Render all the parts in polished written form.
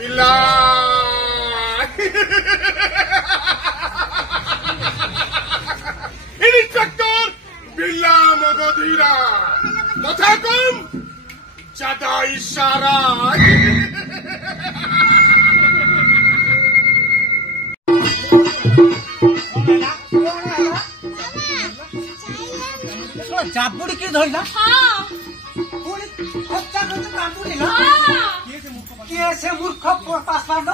पिला इंस्पेक्टर बिल्ला मगधीरा कथा कम ज्यादा इशारा चापुड़ी की धोइला किए से मूर्ख पास पांडो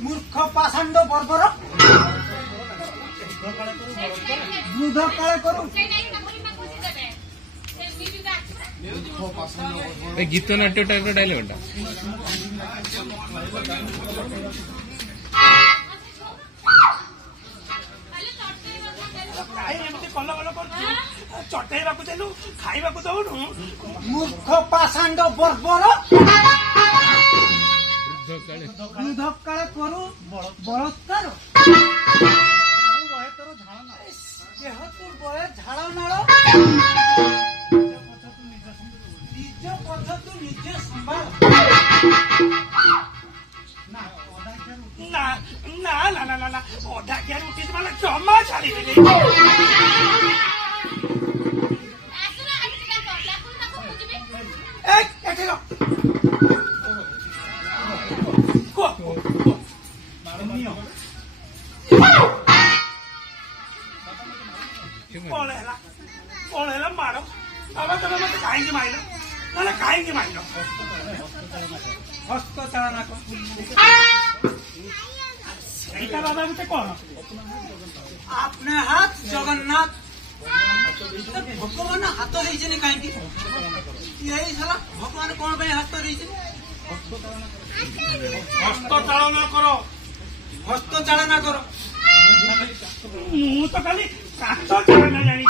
मूर्ख पाषांड बर्बर दूध काले करू गीत नाट्य टाइप डायलॉग चटेवा देलु खाइबा दौनु मूर्ख पाषांड बर्बर दूध काले करू बलात्कार झाड़ नाल निज पथ तू निजे संभाल ना ना ना ना ना अधा क्या उठी माने जमा छाड़ी दे मारो बाबा तुम मत कहीं माइल ना कहीं माइल हस्त चालना सहीटा बाबा मत कौन अपने हाथ जगन्नाथ भगवान हाथ देने कहीं यही साला भगवान कौन हाथ देते हस्त चालना करो हस्त चालना करो तो खाली काट चालना जानी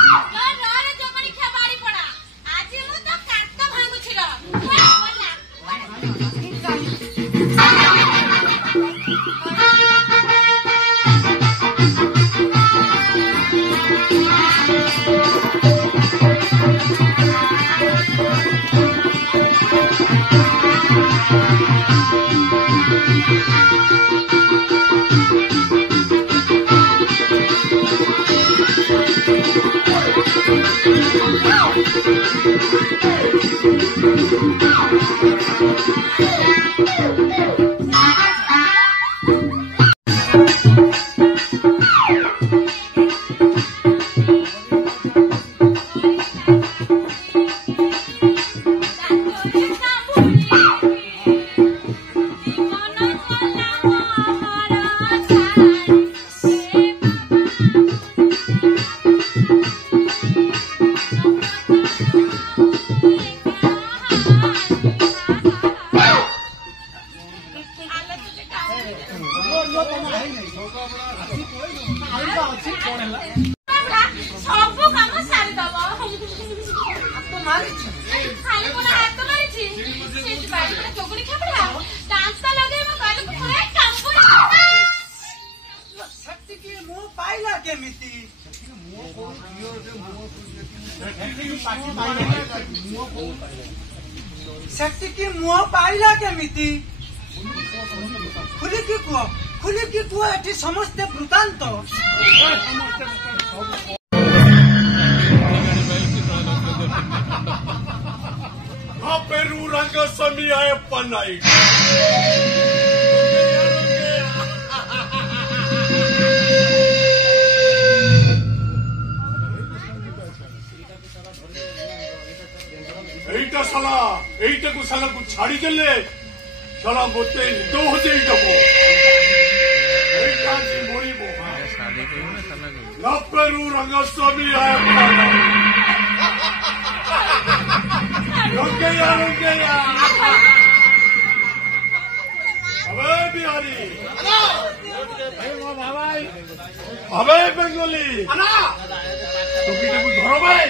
शक्ति की मुह पाइला केमिति खुली की कुआ एठी समस्ते वृतांत पेरू रंग समियाए पनाई एईटा साला को छाड़ी देले साला मुझे दो हो जाएगा एक कांची मोरी बो शादी करू ना साला करू नपेरू रंगस्वामी आया रुक गया अबे बिहारी अबे बेंगोली टोपी टाकू धरो भाई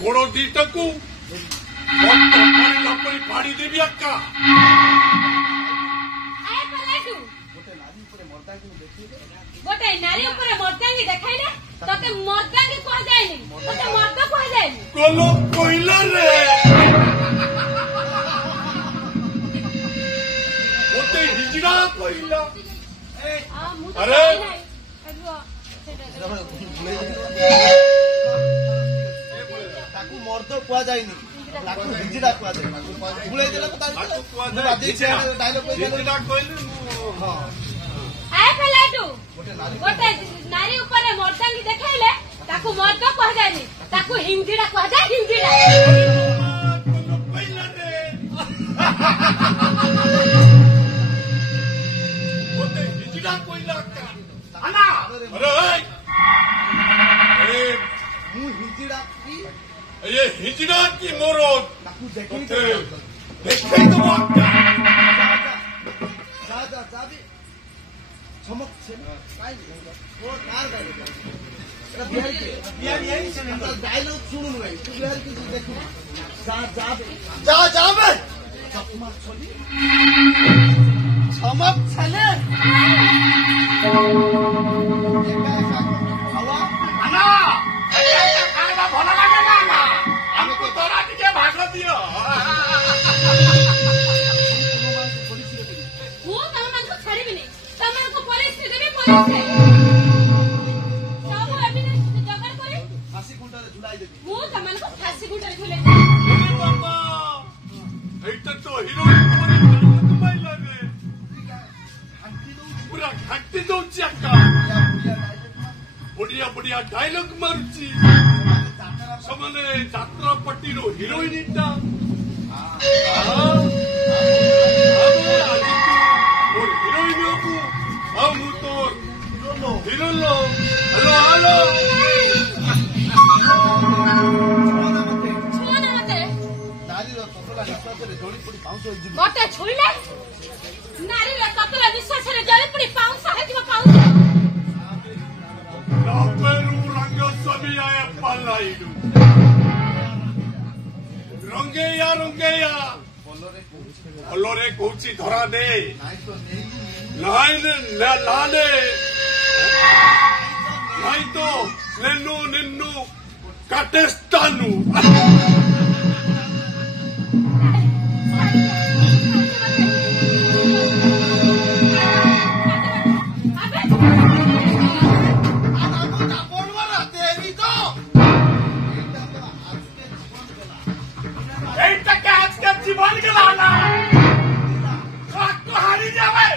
घोड़ो दीटकू फाड़ी देवी अक्का गोटे नारी ऊपर मर्दांगी देखाइले तते मर्दांगी कह जायनी तते मर्द कह जायनी कोलो कोइला रे ओते हिजड़ा कोइला अरे मर्द कुआ जाइनी हिजड़ा कुआ जाए बुलाई देला पता हिजड़ा कोइले आए फलाटू गोटे नारी ऊपर मर्दांगी देखाइले ताकू मर्द कह जायनी ताकू हिंजीड़ा कह जाय हिंजीड़ा कोइला रे ओते हिजड़ा कोइला अक्का अना अरे मु हिजड़ा की ये हिजड़ा की मोरो ताकू देखी देखे तो जा भी चमक छे काई वो कार गाड़ी बिहारी यही सुन डायलॉग सुनु भाई तू बिहारी की देखो जा बे चमक छली चमक छले हवा अना खाना भला लागे ना हमको तोरा के भाग दियो वो तमन को छाड़ीबी नहीं तमन को पुलिस से देबे पुलिस से सब एविडेंस जगर करे फांसी गुंडा रे झुलाई देबी वो तमन को फांसी गुंडा रे झुले अरे बाबा एटा तो हीरोइन पूरी डायलॉग माइला रे पूरा घंटी दो चक्का बढ़िया बढ़िया डायलॉग मारुची समने यात्रा पट्टी रो हीरोइन इटा और हीरोइन को हम तो हीरो लो हेलो छोना मते नारी रो तोला निश्वास रे जोड़ी पड़ी पाउस हो जिबो मते छोइले नारी रे कतला विश्वास रे जले पड़ी पाउस है जिबो पाउस नपेरू रंगस्वामी आया पलाइडू रंगेया बोलोरे कौची धरा दे नहीं तो निन्नु काटेस्तानु जीवन के लाना हारी जावे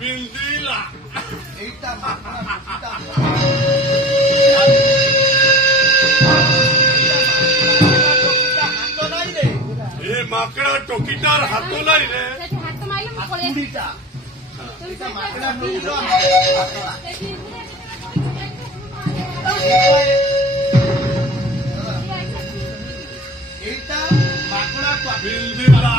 बिंदीला एटा माखना हाथ नहीं रे ये माकड़ा टोकीटार हाथों नहीं रे हाथ माइले म पड़े पुरीटा एटा माखना टोकीटा एटा माखना बिंदीला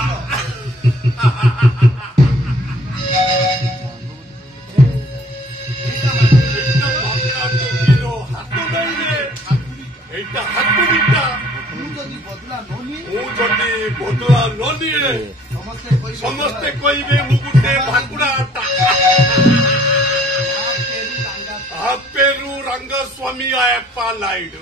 ନିଏ ସମସ୍ତେ ସମସ୍ତେ କହିବେ ମୁଁ ଗୋଟେ ଭାକୁଡାଟା ଆପେରୁ ରଙ୍ଗସ୍ୱାମୀ ଆୟପ୍ପା ନାଇଡୁ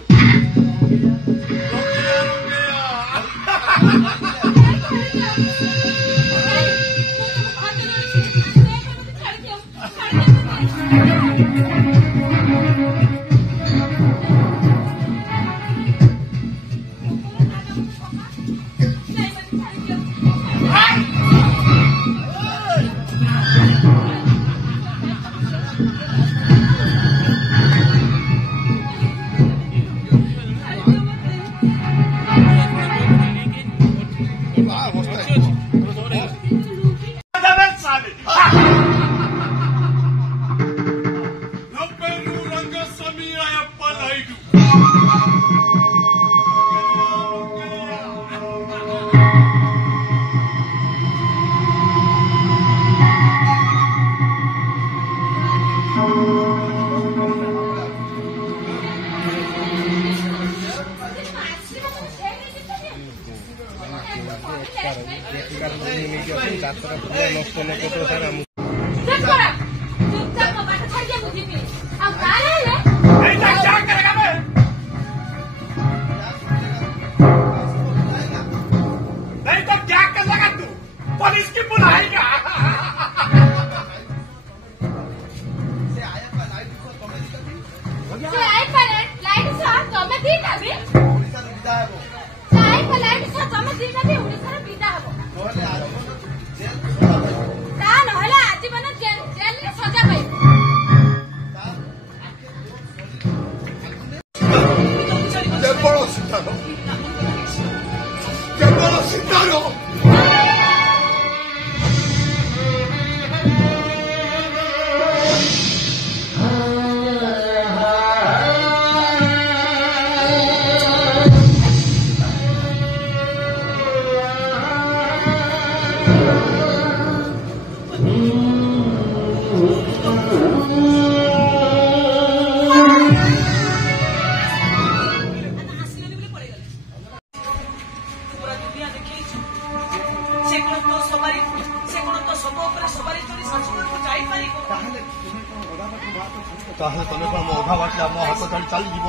ତାହେଲେ ତମେ କଣ ମୋ ଅଧା ବାଟିଲା ମୋ ହାତ ଛାଡ଼ି ଚାଲିଯିବ?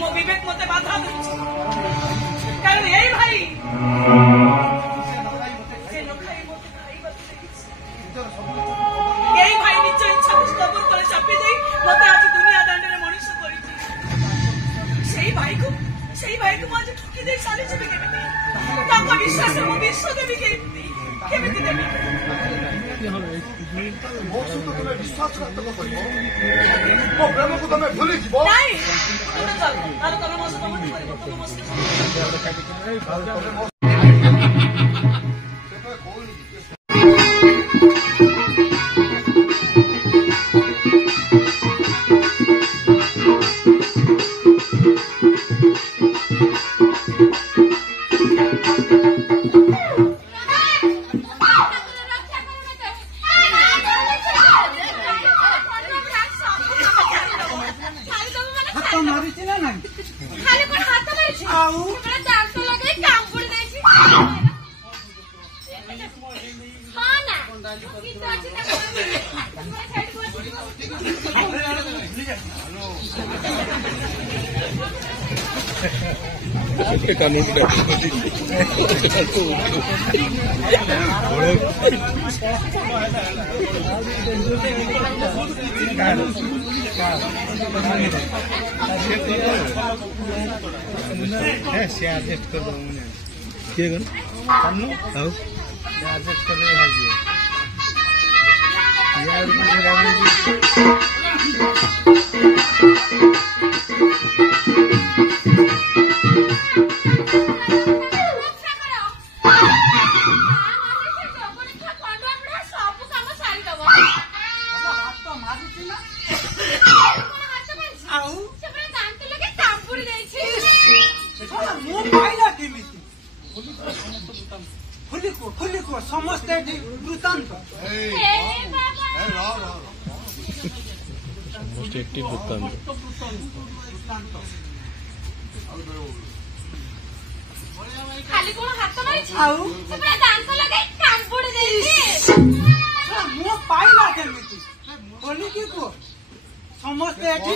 ମୋ ବିବେକ ମତେ ବାଧା ଦେଉଛି କାରଣ ଏଇ ଭାଇ ସେ ନ ଖାଇ ମତେ ଖାଇବାକୁ ଦେଇଛି। ଏଇ ଭାଇ ନିଜ ଇଚ୍ଛାକୁ ସ୍ତବର ତଳେ ଚାପି ଦେଇ ମତେ ଆଜି ଦୁନିଆ ଦାଣ୍ଡରେ ମଣିଷ କରିଛି। ସେଇ ଭାଇକୁ ମୁଁ ଆଜି ଠକି ଦେଇ ଚାଲିଯିବି କେମିତି? ତାଙ୍କ ବିଶ୍ୱାସରେ ମୁଁ ବିଶ୍ୱ ଦେବି କେମିତି ଦେବି? ମୋ ସହିତ ତମେ ବିଶ୍ୱାସଘାତକ କରିବ? ମୋ ପ୍ରେମକୁ ତମେ ଭୁଲିଯିବ? ନାଇଁ ତାହେଲେ ତମେ ମୋ ସହିତ ମତେ କରିବ ତମେ ମୋ ସହିତ से एडजस्ट कर दूंगा क्या करूं सामने आओ एडजस्ट करने हाल दियो यार मुझे समस्ते वृत्तांत मोस्ट एक्टिव वृत्तांत ଖାଲି କଣ ହାତ ମାରିଛି ଆଉ ସେ ପୁରା ଦାନ୍ତ ଲଗେଇ କାମ୍ପୁଡି ଦେଇଛି ମୁଁ ପାଇଲା କେମିତି ବୋଲିକି କୁହ ସମସ୍ତେ ଏଠି